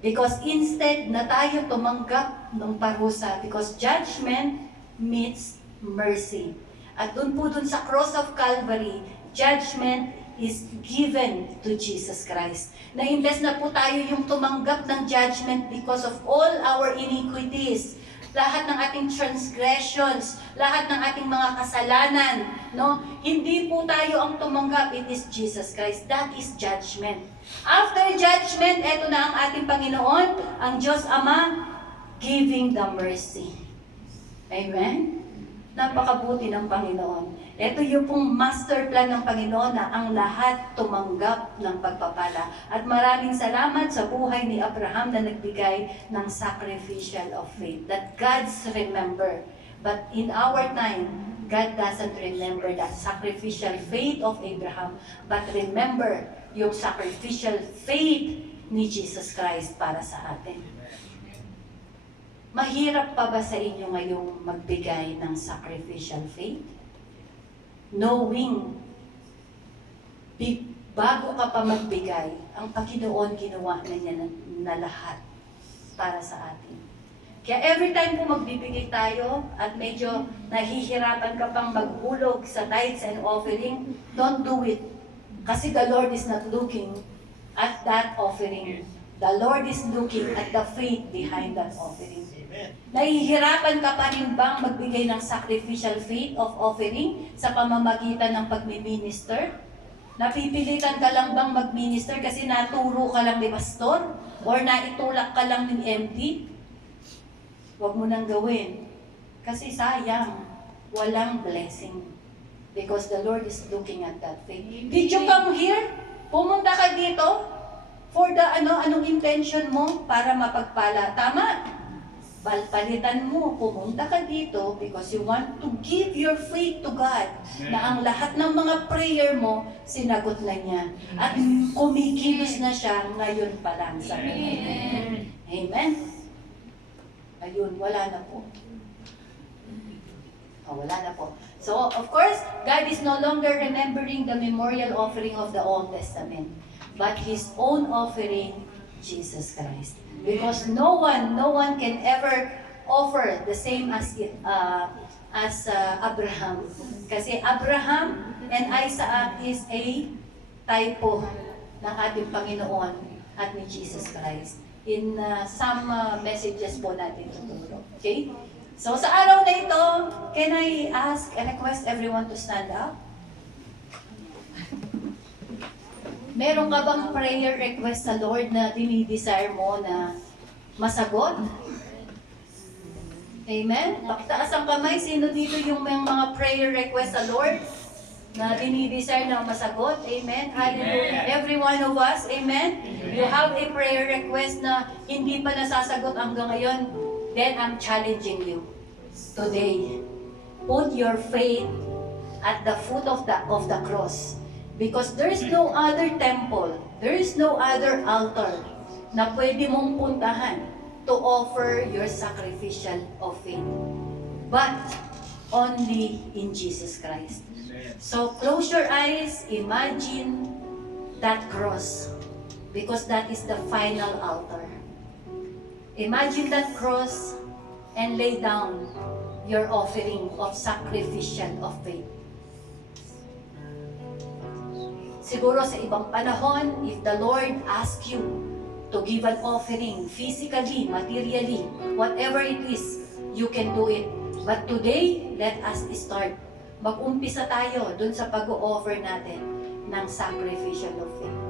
Because instead na tayo tumanggap ng parusa, because judgment meets mercy. At dun sa cross of Calvary, judgment is given to Jesus Christ. Na imbes na po tayo yung tumanggap ng judgment because of all our iniquities, lahat ng ating transgressions, lahat ng ating mga kasalanan, no? Hindi po tayo ang tumanggap, it is Jesus Christ. That is judgment. After judgment, eto na ang ating Panginoon, ang Diyos Ama, giving the mercy. Amen? Napakabuti ng Panginoon. Ito yung pong master plan ng Panginoon na ang lahat tumanggap ng pagpapala. At maraming salamat sa buhay ni Abraham na nagbigay ng sacrificial of faith. That God's remember. But in our time, God doesn't remember that sacrificial faith of Abraham. But remember yung sacrificial faith ni Jesus Christ para sa atin. Mahirap pa ba sa inyo ngayong magbigay ng sacrificial faith? Knowing, bago ka pa magbigay, ang Panginoon ginawa na niya na lahat para sa atin. Kaya every time po magbibigay tayo at medyo nahihirapan ka pang maghulog sa tithes and offering, don't do it. Kasi the Lord is not looking at that offering. The Lord is looking at the faith behind that offering. Nahihirapan ka pa rin bang magbigay ng sacrificial faith of offering sa pamamagitan ng pagmi-minister? Napipilitan ka lang bang mag-minister kasi naturo ka lang ni pastor? Or naitulak ka lang ng MD? Huwag mo nang gawin. Kasi sayang, walang blessing. Because the Lord is looking at that faith. Did you come here? Pumunta ka dito? For the anong intention mo para mapagpala? Tama? Palitan mo, pumunta ka dito because you want to give your faith to God na ang lahat ng mga prayer mo, sinagot na niya. At kumikilos na siya ngayon pa lang sa Amen. Amen? Ayun, wala na po. Wala na po. So, of course, God is no longer remembering the memorial offering of the Old Testament, but His own offering, Jesus Christ. Because no one can ever offer the same as Abraham. Kasi Abraham and Isaac is a typo ng ating Panginoon at ni Jesus Christ. In some messages po natin tuturo. Okay? So sa araw na ito, can I ask and request everyone to stand up? Meron ka bang prayer request sa Lord na dinidesire mo na masagot? Amen? Pakitaas ang kamay. Sino dito yung may mga prayer request sa Lord na dinidesire na masagot? Amen? Hallelujah. Every one of us, amen? You have a prayer request na hindi pa nasasagot hanggang ngayon, then I'm challenging you today. Put your faith at the foot of the cross. Because there is no other temple, there is no other altar na pwede mong puntahan to offer your sacrificial of faith. But only in Jesus Christ. So close your eyes, imagine that cross. Because that is the final altar. Imagine that cross and lay down your offering of sacrificial of faith. Siguro sa ibang panahon, if the Lord asks you to give an offering, physically, materially, whatever it is, you can do it. But today, let us start. Mag-umpisa tayo dun sa pag-o-offer natin ng sacrificial of faith.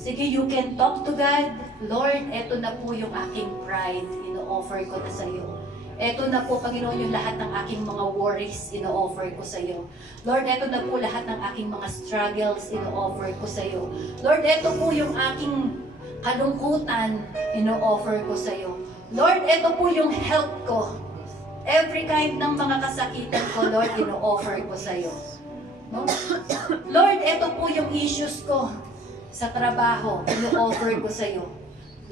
Sige, you can talk to God. Lord, eto na po yung aking pride, ino-offer ko na sa iyo. Eto na po, Panginoon, yung lahat ng aking mga worries, ino-offer ko sa iyo. Lord, eto na po lahat ng aking mga struggles, ino-offer ko sa iyo. Lord, eto po yung aking kalungkutan, ino-offer ko sa iyo. Lord, eto po yung health ko. Every kind ng mga kasakitan ko, Lord, ino-offer ko sa'yo. No? Lord, ito po yung issues ko sa trabaho, ino-offer ko sa'yo.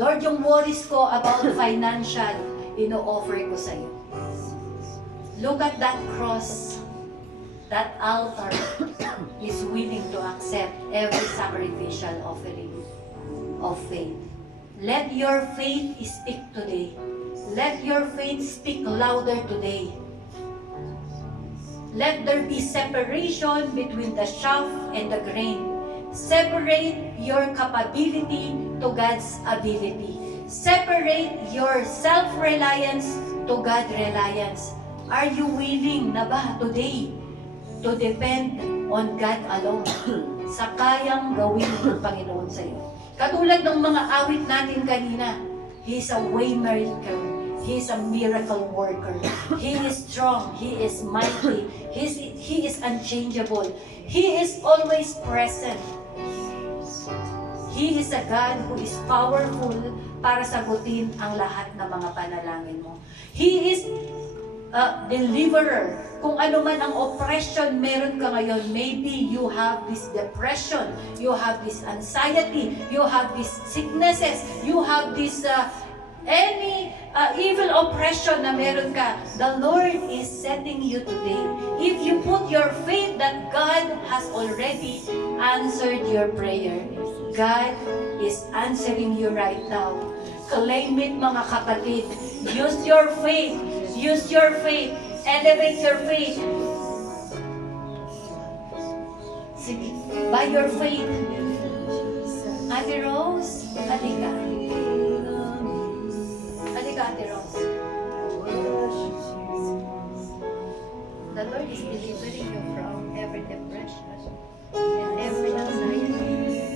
Lord, yung worries ko about financial, ino-offer ko sa'yo. Look at that cross. That altar is willing to accept every sacrificial offering of faith. Let your faith speak today. Let your faith speak louder today. Let there be separation between the chaff and the grain. Separate your capability to God's ability. Separate your self-reliance to God's reliance. Are you willing na ba today to depend on God alone sa kayang gawin ng Panginoon sa iyo? Katulad ng mga awit natin kanina, He is a way maker, He is a miracle worker, He is strong, He is mighty, He is unchangeable, He is always present. He is a God who is powerful para sagutin ang lahat ng mga panalangin mo. He is deliverer. Kung ano man ang oppression meron ka ngayon, maybe you have this depression, you have this anxiety, you have these sicknesses, you have this any evil oppression na meron ka. The Lord is setting you today. If you put your faith that God has already answered your prayer, God is answering you right now. Claim it, mga kapatid. Use your faith. Use your faith. Elevate your faith. Sige. By your faith. Ate Rose, halika. Halika, Ate Rose. The Lord is delivering you from every depression and every anxiety.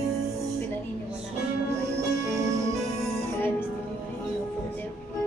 Pinaniniwala ko ba yun? God is delivering you from every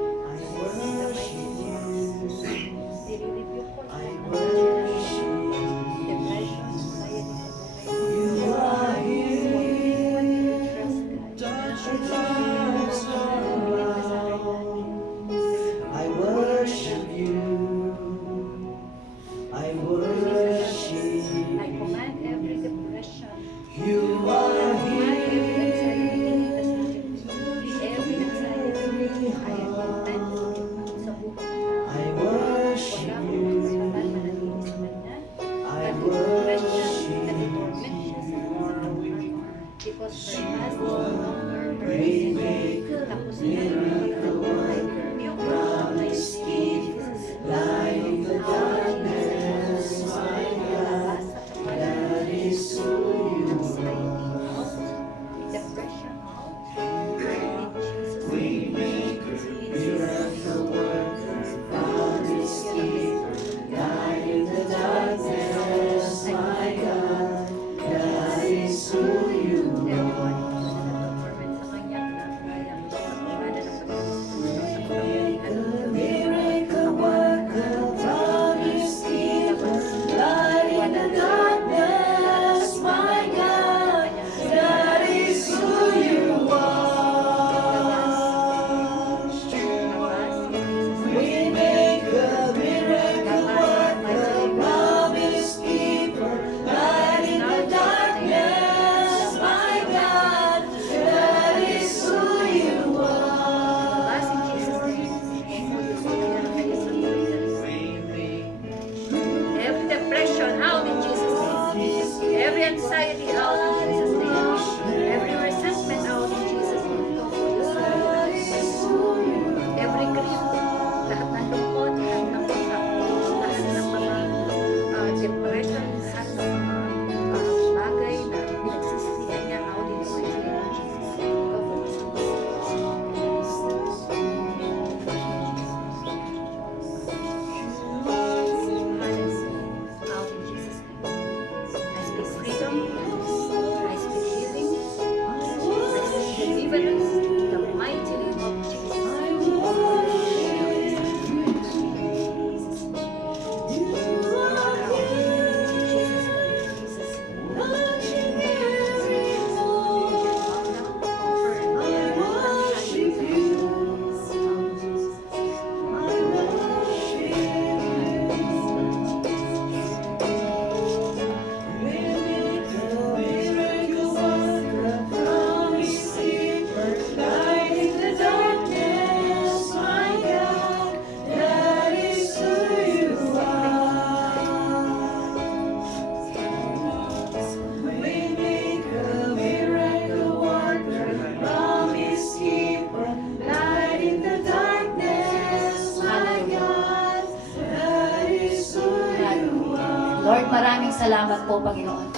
Lord, maraming salamat po, Panginoon.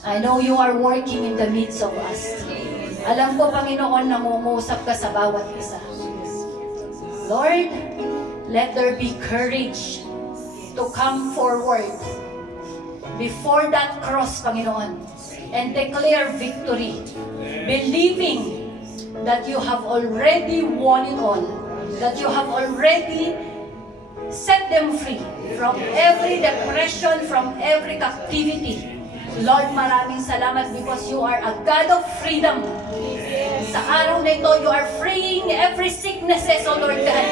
I know you are working in the midst of us. Alam ko, Panginoon, nangungusap ka sa bawat isa. Lord, let there be courage to come forward before that cross, Panginoon, and declare victory, believing that you have already won it all, that you have already set them free from every depression, from every captivity. Lord, maraming salamat because you are a God of freedom. Sa araw na ito, you are freeing every sicknesses, O Lord God.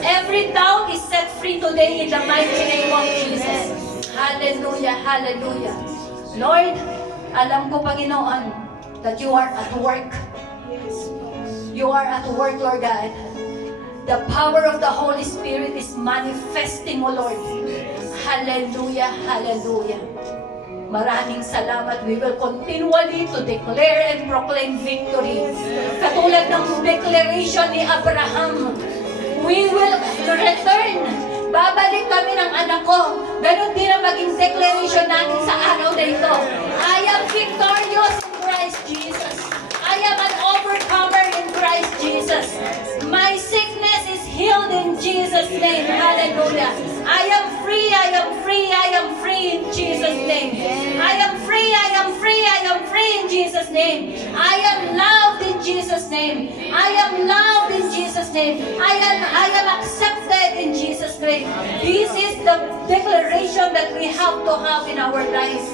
Every doubt is set free today in the mighty name of Jesus. Hallelujah, hallelujah. Lord, alam ko, Panginoon, that you are at work. You are at work, Lord God. The power of the Holy Spirit is manifesting, O Lord. Hallelujah, hallelujah. Maraming salamat. We will continually to declare and proclaim victory. Katulad ng declaration ni Abraham, we will return. Babalik kami ng anak ko. Ganon din ang maging declaration natin sa araw na ito. I am victorious in Christ Jesus. I am an overcomer in Christ Jesus. My sickness is healed in Jesus' name. Hallelujah. I am free, I am free, I am free in Jesus' name. I am free, I am free, I am free in Jesus' name. I am loved in Jesus' name. I am loved in Jesus' name. I am accepted in Jesus' name. This is the declaration that we have to have in our life.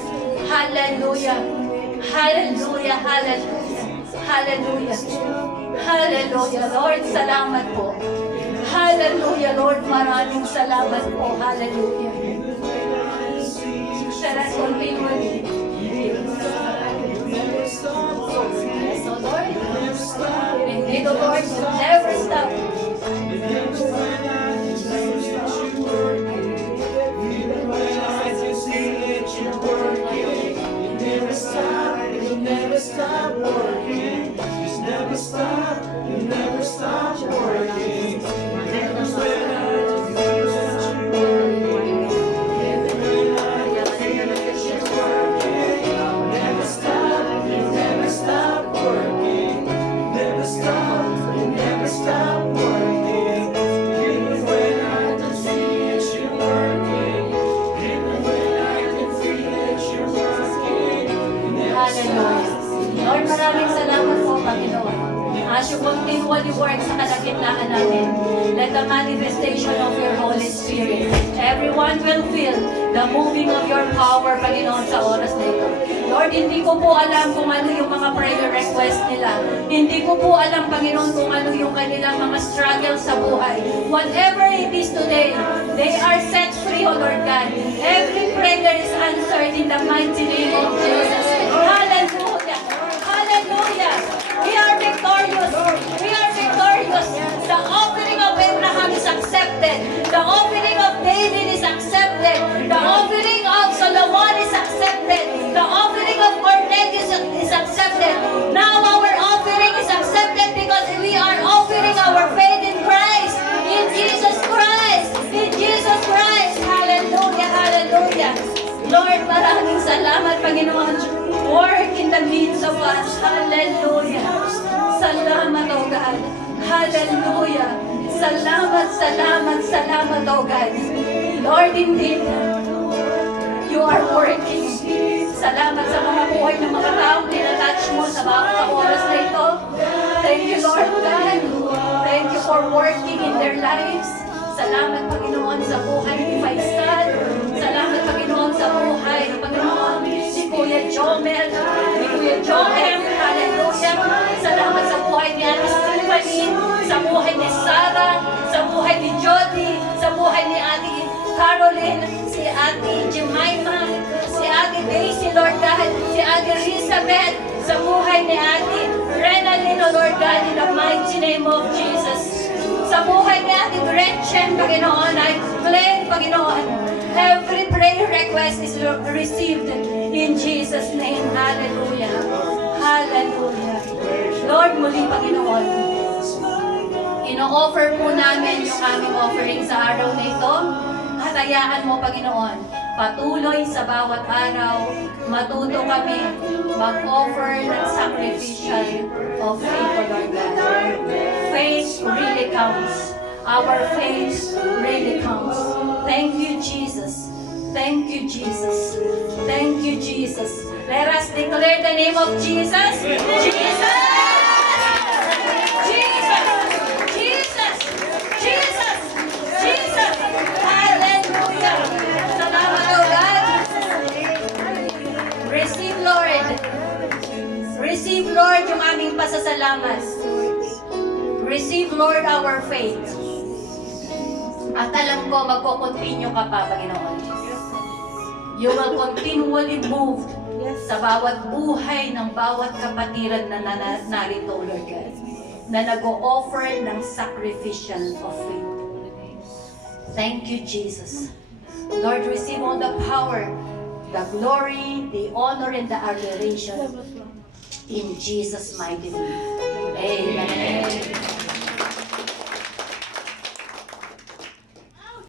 Hallelujah. Hallelujah. Hallelujah. Hallelujah. Hallelujah. Lord, salamat po. Hallelujah, Lord. Maraming salamat po. Hallelujah. Let us continually. So, Lord, indeed, O Lord, you never stop. Lord, maraming salamat po, Panginoon. As you continually work sa kalagitnaan natin, let the manifestation of your Holy Spirit, everyone will feel the moving of your power, Panginoon, sa oras na ito. Lord, hindi ko po alam kung ano yung mga prayer request nila. Hindi ko po alam, Panginoon, kung ano yung kanilang mga struggles sa buhay. Whatever it is today, they are set free, O Lord God. Every prayer is answered in the mighty name of Jesus. Hallelujah! Hallelujah! We are victorious! We are victorious! The offering of Abraham is accepted. The offering of David is accepted. The offering of Solomon is accepted. The offering of Cornelius is accepted. Now our offering is accepted because we are offering our faith in Christ. In Jesus Christ. In Jesus Christ. Hallelujah. Hallelujah. Lord, maraming salamat, Panginoon. Work in the midst of us. Hallelujah. Salamat, O God. Hallelujah. Salamat, salamat, salamat, O God. Lord, indeed, you are working. Salamat sa mga buhay ng mga taong tinatouch mo sa bawat oras na ito. Thank you, Lord God. Thank you for working in their lives. Salamat, Panginoon, sa buhay ni Faisal. Salamat, Panginoon, sa buhay, Panginoon, ni Kuya Jomel, ni Kuya Joem. Hallelujah. Salamat sa buhay ni Ate Stephanie, sa buhay ni Sarah, sa buhay ni Jody, sa buhay ni Ate Caroline, si Ate Jemima, si Ate Daisy, Lord God, si Ate Elizabeth, sa buhay ni Ate Renalyn, Lord God, in the mighty name of Jesus. Sa buhay ni Ate Gretchen, Panginoon, I claim, Panginoon, every prayer request is received in Jesus' name. Hallelujah. Hallelujah. Lord, muli, Panginoon, ino-offer po namin yung aming offering sa araw na ito. Hatayaan mo, Panginoon, Patuloy sa bawat araw, matuto kami mag-offer ng sacrificial of faith, O Lord God. Faith really counts. Our faith really counts. Thank you, Jesus. Thank you, Jesus. Thank you, Jesus. Let us declare the name of Jesus. Jesus! Jesus! Jesus! Jesus! Jesus! Hallelujah! Salamat, O God. Receive, Lord. Receive, Lord, yung aming pasasalamat. Receive, Lord, our faith. At alam ko, magko-continue ka pa, Panginoon. You will continually move sa bawat buhay ng bawat kapatiran na narito, Lord God, na nag-o-offer ng sacrificial of faith. Thank you, Jesus. Lord, receive all the power, the glory, the honor, and the adoration in Jesus' mighty name. Amen.